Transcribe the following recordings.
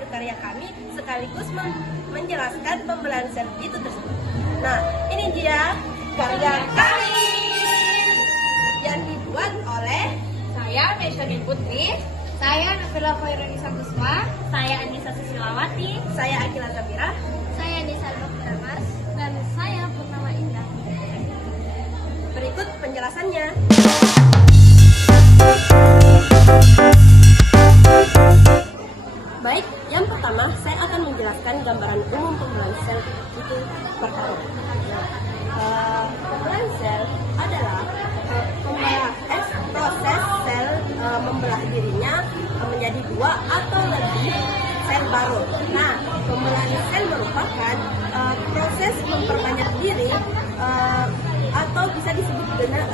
hasil karya kami sekaligus menjelaskan pembelahan sel itu tersebut. Nah, ini dia karya kami yang dibuat oleh Saya Mesya Putri. Saya Nabila Khairunisa Kusma. Saya Anissa Susilawati. saya Akila Zabira. Saya Nisa Mas. Dan saya Purnama Indah. Berikut penjelasannya. Baik, yang pertama saya akan menjelaskan gambaran umum pembelahan sel itu pertama. Pembelahan sel adalah proses sel membelah dirinya menjadi dua atau lebih sel baru. Nah, pembelahan sel merupakan proses memperbanyak diri atau bisa disebut dengan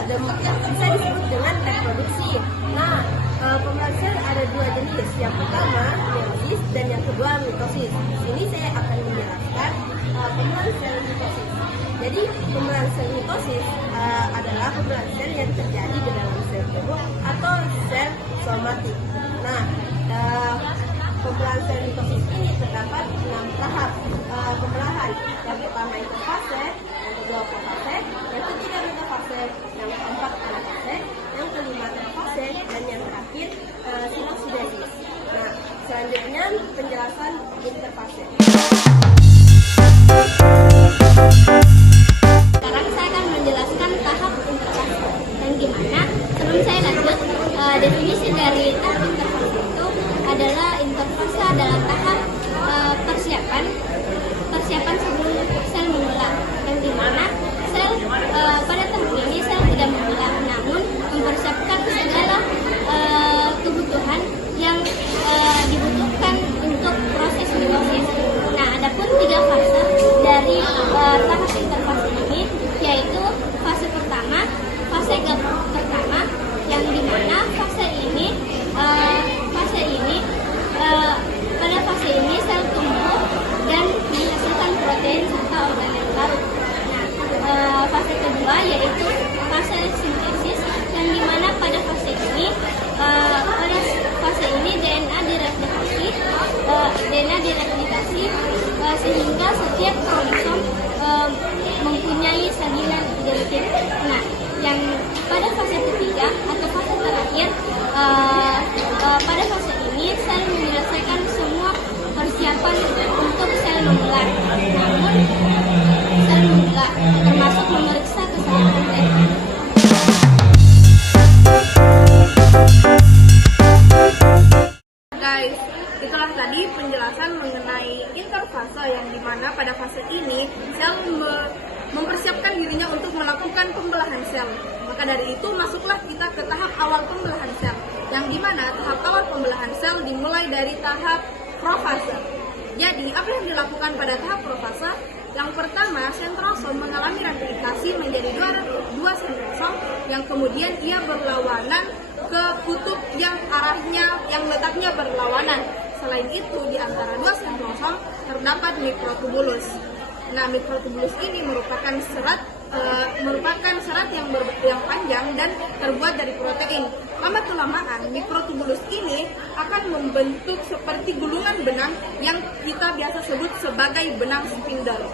reproduksi. Nah, pembelahan sel ada dua jenis. Yang pertama meiosis dan yang kedua mitosis. Di sini saya akan menjelaskan pembelahan sel mitosis. Jadi pembelahan sel mitosis adalah pembelahan sel yang terjadi di dalam sel tubuh atau sel somatik. Nah, pembelahan sel mitosis ini terdapat 6 tahap pembelahan. Yang pertama interfase, yang kedua profase, yang ketiga metafase, yang keempat anafase, yang kelima terfase, dan yang terakhir siloksidesis. Nah, selanjutnya penjelasan interfase. Sekarang saya akan menjelaskan tahap interfase. Dan gimana? Sebelum saya lanjut, definisi dari tahap interfase itu adalah interfase adalah tahap persiapan sebelum sel membelah. Dan gimana sel pada tahap ini sel tidak membelah, namun mempersiapkan segala kebutuhan yang dibutuhkan untuk proses mitosis. Nah, adapun 3 fase dari tahap interfase ini, yaitu fase pertama, fase gap pertama, yang dimana pada fase ini sel tumbuh dan menghasilkan protein serta organel baru. Nah, fase kedua yaitu fase sintesis, yang dimana pada fase ini DNA direplikasi sehingga setiap kromosom mempunyai salinan identik. Nah, yang pada fase ketiga atau fase terakhir, pada fase ini sel menyelesaikan semua persiapan untuk sel membelah. Namun sel membelah termasuk memeriksa kesehatan DNA. Guys, itulah tadi penjelasan mengenai interfase yang dimana pada fase ini sel mempersiapkan dirinya untuk melakukan pembelahan sel. Maka dari itu masuklah kita ke tahap awal pembelahan sel, yang dimana tahap awal pembelahan sel dimulai dari tahap profase. Jadi apa yang dilakukan pada tahap profase? Yang pertama, sentrosom mengalami replikasi menjadi dua sentrosom yang kemudian ia berlawanan ke kutub yang letaknya berlawanan. Selain itu, di antara dua sentrosom terdapat mikrotubulus. Nah, mikrotubulus ini merupakan serat yang panjang dan terbuat dari protein. Lama kelamaan, mikrotubulus ini akan membentuk seperti gulungan benang yang kita biasa sebut sebagai benang spindle.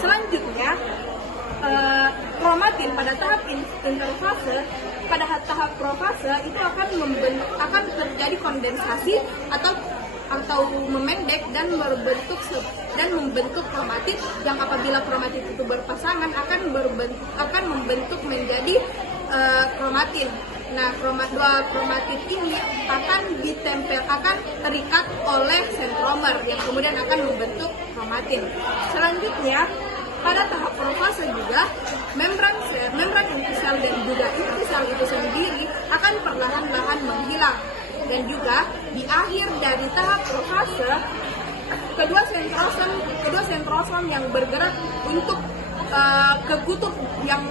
Selanjutnya, kromatin pada tahap interfase, pada tahap profase itu akan terjadi kondensasi atau memendek dan membentuk kromatit, yang apabila kromatit itu berpasangan akan membentuk menjadi kromatin. Nah, dua kromatit ini akan terikat oleh sentromer yang kemudian akan membentuk kromatin. Selanjutnya, pada tahap profase juga membran inti sel dan juga inti sel itu sendiri akan perlahan-lahan menghilang. Dan juga di akhir dari tahap profase, kedua sentrosom yang bergerak untuk ke kutub yang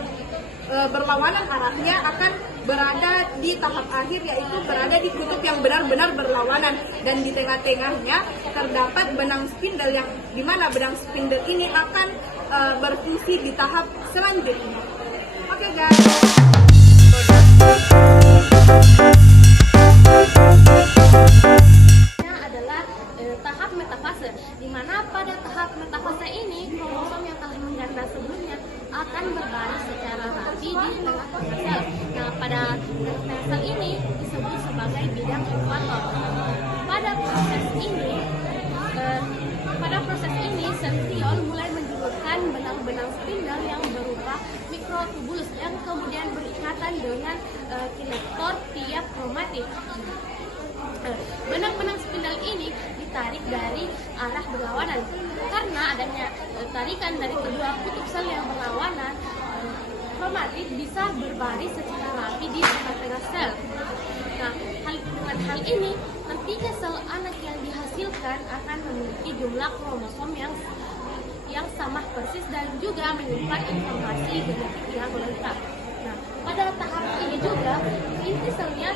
berlawanan arahnya akan berada di tahap akhir, yaitu berada di kutub yang benar-benar berlawanan, dan di tengah-tengahnya terdapat benang spindle, yang dimana benang spindle ini akan berfungsi di tahap selanjutnya. Oke guys. Adalah tahap metafase. berbaris secara rapi di tengah-tengah sel. Nah, pada tengah sel ini disebut sebagai bidang ekuator. Pada proses ini sentriol mulai menjulurkan benang-benang spindle yang berupa mikrotubulus yang kemudian berikatan dengan kinektor tiap kromatik. Benang-benang spindle ini ditarik dari arah berlawanan. Karena adanya tarikan dari kedua kutub sel yang berlawanan, kromatik bisa berbaris secara rapi di tengah-tengah sel. Nah, dengan hal ini, nantinya sel anak yang dihasilkan akan memiliki jumlah kromosom yang sama persis dan juga menyimpan informasi genetik yang lengkap. Nah, pada tahap ini juga inti selnya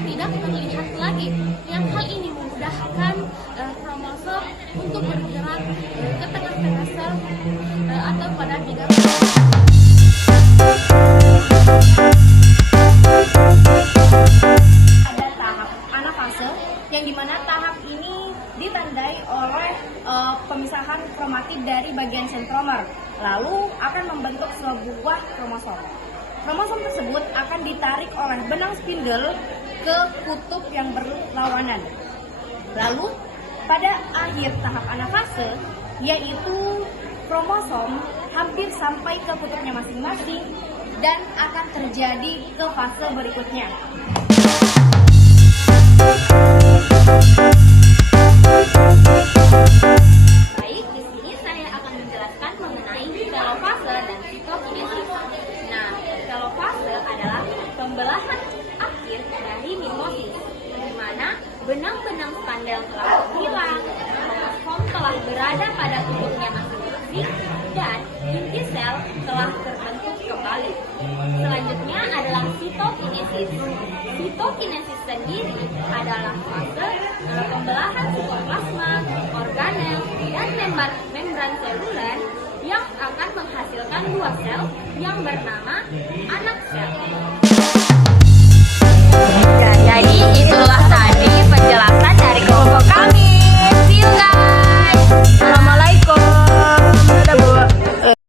tidak terlihat lagi. Yang hal ini memudahkan kromosom untuk bergerak ke tengah-tengah sel atau pada bidang. Ada tahap anafase yang dimana tahap ini ditandai oleh pemisahan kromatid dari bagian sentromer, lalu akan membentuk sebuah kromosom. Kromosom tersebut akan ditarik oleh benang spindle ke kutub yang berlawanan. Lalu pada akhir tahap anafase, yaitu kromosom hampir sampai ke kutubnya masing-masing dan akan terjadi ke fase berikutnya. Baik, di sini saya akan menjelaskan mengenai telofase dan sitokinesis. Nah, telofase adalah pembelahan akhir dari mitosis, di mana benang-benang spandel telah hilang, kromosom telah berada pada kutubnya masing-masing, dan inti sel telah terbentuk kembali. Selanjutnya adalah sitokinesis. Sitokinesis sendiri adalah fase pembelahan sitoplasma, organel, dan membran seluler yang akan menghasilkan dua sel yang bernama anak sel.